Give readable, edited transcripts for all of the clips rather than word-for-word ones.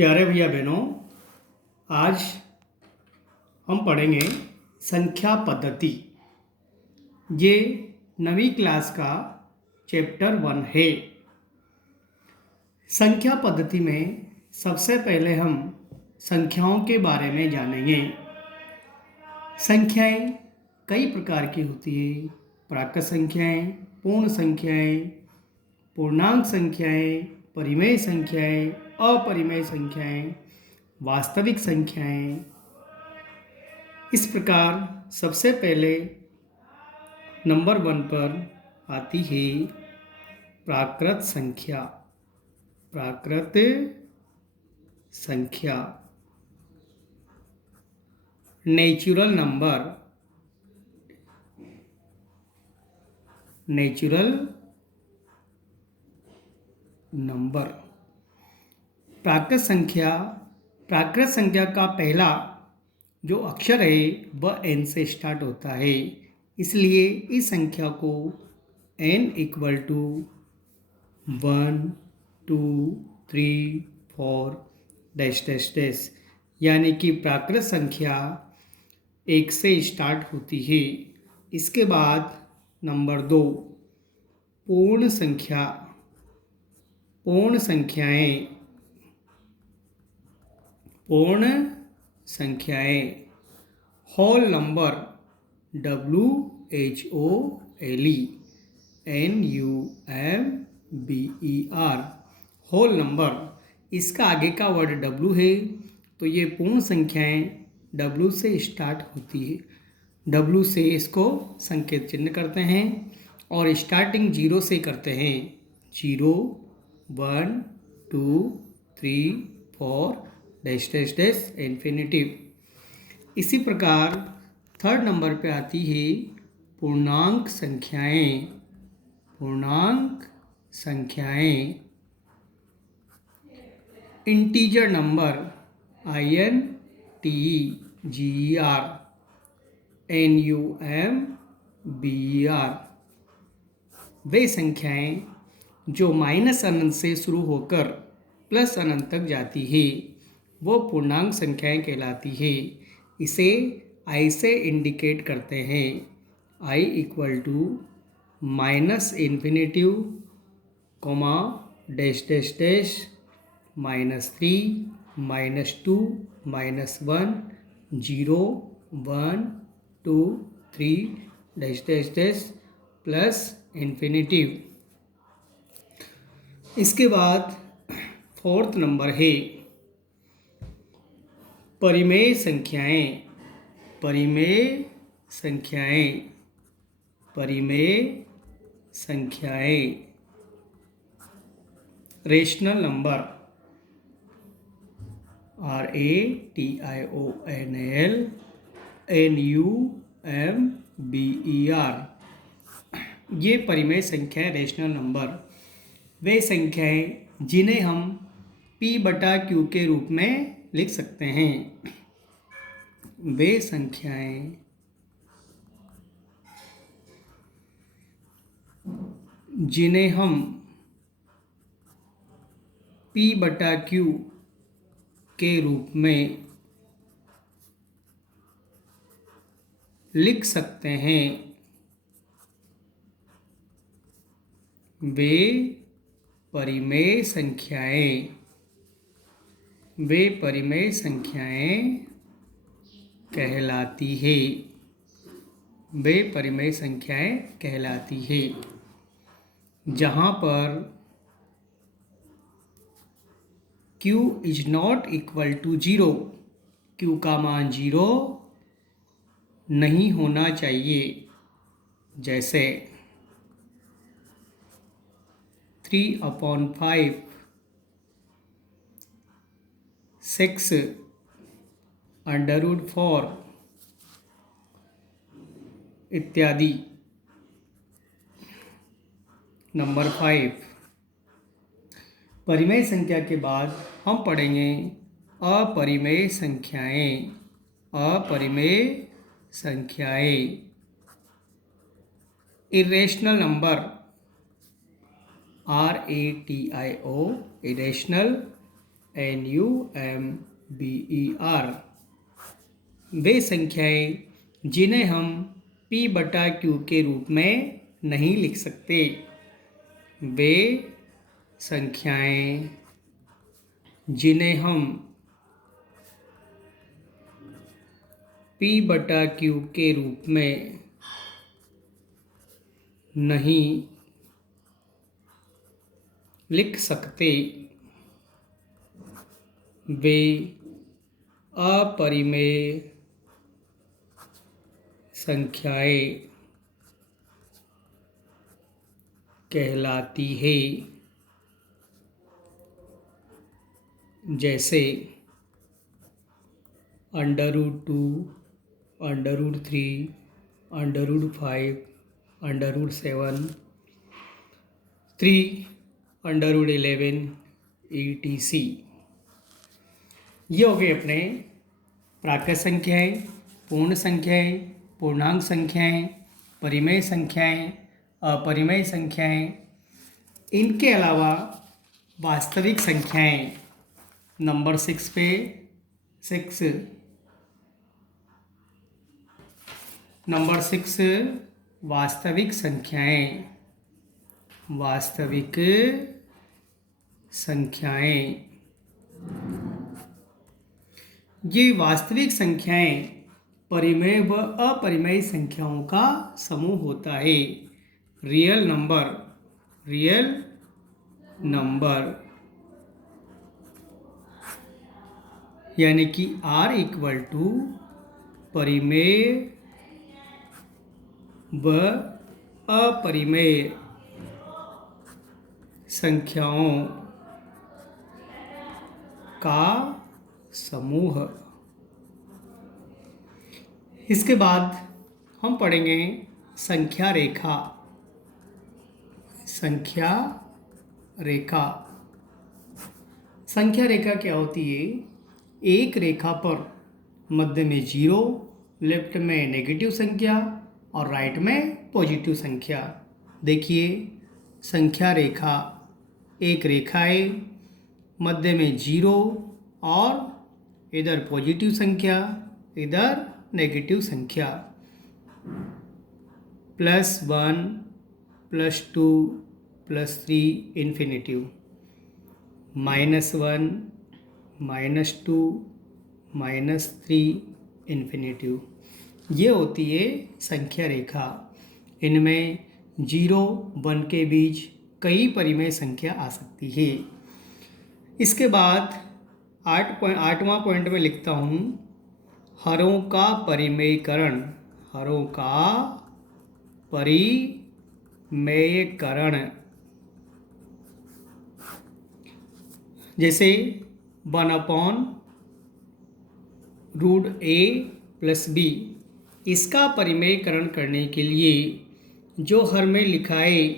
प्यारे भैया बहनों, आज हम पढ़ेंगे संख्या पद्धति। ये 9वीं क्लास का चैप्टर 1 है। संख्या पद्धति में सबसे पहले हम संख्याओं के बारे में जानेंगे। संख्याएं कई प्रकार की होती है। प्राकृत संख्याएं, पूर्ण संख्याएं, पूर्णांक संख्याएं, परिमेय संख्याएं, अपरिमेय संख्याएं, वास्तविक संख्याएं। इस प्रकार सबसे पहले नंबर 1 पर आती है प्राकृत संख्या। प्राकृत संख्या, नेचुरल नंबर। Natural number. प्राकृत संख्या का पहला जो अक्षर है वह n से स्टार्ट होता है, इसलिए इस संख्या को n = 1 2 3 4 डैश डैश डैश यानी कि प्राकृत संख्या 1 से स्टार्ट होती है। इसके बाद नंबर 2 पूर्ण संख्या। पूर्ण संख्याएं। पूर्ण संख्याएं, whole number, WHOLE, whole number. इसका आगे का वर्ड W है, तो ये पूर्ण संख्याएं W से स्टार्ट होती है। W से इसको संकेत चिन्ह करते हैं और स्टार्टिंग 0 से करते हैं। 0 1 2 3 4 डैश डैश डैश इन्फिनिटिव। इसी प्रकार थर्ड नंबर पे आती है पूर्णांक संख्याएं। पूर्णांक संख्याएं, इंटीजर नंबर, INTEGER, वे संख्याएं जो माइनस अनंत से शुरू होकर प्लस अनंत तक जाती है वो पूर्णांक संख्याएं कहलाती है। इसे I से इंडिकेट करते हैं। I =∞, dash dash dash, -3, -2, -1, 0 1 2 3 dash dash dash plus infinitive. इसके बाद फोर्थ नंबर है परिमेय संख्याएं। परिमेय संख्याएं। परिमेय संख्याएं, रेशनल नंबर, RATIONAL NUMBER। ये परिमेय संख्याएं, रेशनल नंबर, वे संख्याएं जिन्हें हम P/Q के रूप में लिख सकते हैं। वे संख्याएं जिन्हें हम P/Q के रूप में लिख सकते हैं, वे परिमेय संख्याएं। वे परिमेय संख्याएं कहलाती है। वे परिमेय संख्याएं कहलाती है जहाँ पर Q ≠ 0, Q का मान 0 नहीं होना चाहिए। जैसे 3/5, 6√4 इत्यादि। नंबर 5, परिमेय संख्या के बाद हम पढ़ेंगे अपरिमेय संख्याएं। अपरिमेय संख्याएं, irrational number, RATIO, irrational NUMBER, वे संख्याएं जिन्हें हम P/Q के रूप में नहीं लिख सकते। वे संख्याएं जिन्हें हम P/Q के रूप में नहीं लिख सकते, वे अपरिमेय संख्याएं कहलाती है। जैसे √2, √3, √5, √7, 3, √11 etc। ये हो गए अपने प्राकृत संख्याएं, पूर्ण संख्याएं, पूर्णांक संख्याएं, परिमेय संख्याएं, अपरिमेय संख्याएं। इनके अलावा वास्तविक संख्याएं नंबर 6 पे 6 नंबर 6 वास्तविक संख्याएं, वास्तविक संख्याएं। ये वास्तविक संख्याएं परिमेय व अपरिमेय संख्याओं का समूह होता है। रियल नंबर यानी कि R = परिमेय व अपरिमेय संख्याओं का समूह। इसके बाद हम पढ़ेंगे संख्या रेखा। संख्या रेखा क्या होती है? एक रेखा पर मध्य में 0, लेफ्ट में नेगेटिव संख्या और राइट में पॉजिटिव संख्या। देखिए, संख्या रेखा एक रेखा है, मध्य में 0 और इधर पॉजिटिव संख्या, इधर नेगेटिव संख्या। +1, +2, +3 इन्फिनिटिव, -1, -2, -3 इन्फिनिटिव। ये होती है संख्या रेखा। इनमें 0, 1 के बीच कई परिमेय संख्या आ सकती है। इसके बाद 8वां पॉइंट में लिखता हूँ, हरों का परिमेयकरण। हरों का परिमेयकरण। जैसे 1/√A + B। इसका परिमेयकरण करने के लिए जो हर में लिखा है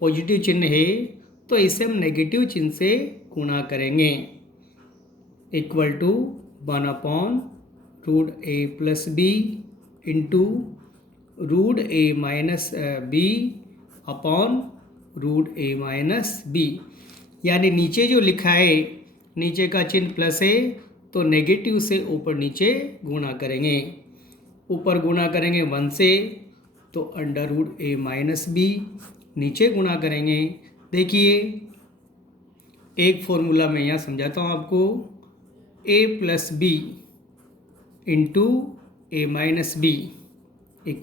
पॉजिटिव चिन्ह है, तो इसे हम नेगेटिव चिन्ह से गुणा करेंगे। = 1/√A + B √A - B /√A - B। यानी नीचे जो लिखा है, नीचे का चिन्ह प्लस है, तो नेगेटिव से ऊपर नीचे गुणा करेंगे। ऊपर गुणा करेंगे 1 से, तो √A - B। नीचे गुणा करेंगे। देखिए, एक फॉर्मूला मैं यहाँ समझाता हूँ आपको। A + B × A - B = A²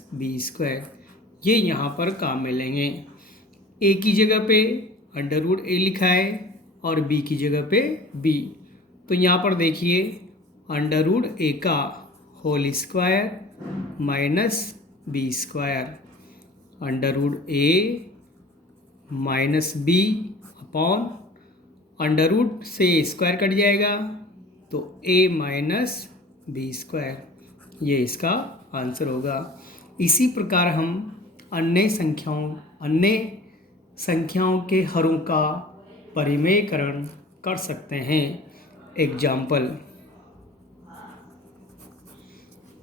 - B²। ये यहाँ पर काम में लेंगे। A की जगह पे √A लिखा है और B की जगह पे B। तो यहाँ पर देखिए, √A का whole square - B², √A - B √, से स्क्वायर कट जाएगा, तो A - B²। ये इसका आंसर होगा। इसी प्रकार हम अन्य संख्याओं के हरों का परिमेयकरण कर सकते हैं। एग्जाम्पल,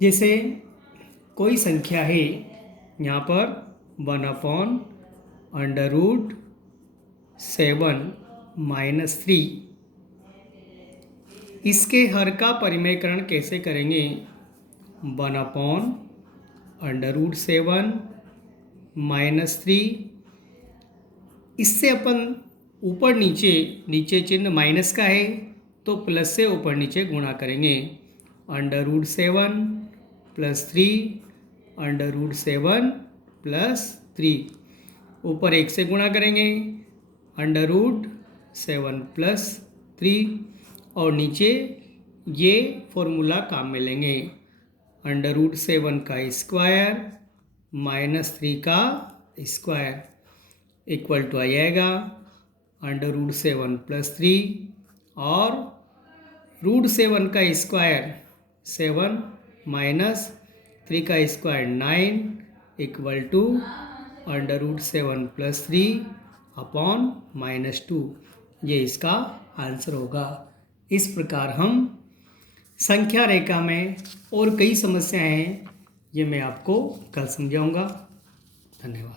जैसे कोई संख्या है, यहाँ पर 1/√2 7 - 3। इसके हर का परिमेयकरण कैसे करेंगे? 1/√7 - 3। इससे अपन ऊपर नीचे, नीचे चिन्ह माइनस का है तो प्लस से ऊपर नीचे गुणा करेंगे। √7 + 3 √7 + 3। ऊपर 1 से गुणा करेंगे √7 + 3 और नीचे ये फॉर्मूला काम में लेंगे। √7 का स्क्वायर -3 का स्क्वायर इक्वल टू आ जाएगा √7 + 3 और √7 का स्क्वायर 7 - 3 का स्क्वायर 9 इक्वल टू √7 + 3 अपॉन -2। ये इसका आंसर होगा। इस प्रकार हम संख्या रेखा में और कई समस्याएं हैं, ये मैं आपको कल समझाऊंगा। धन्यवाद।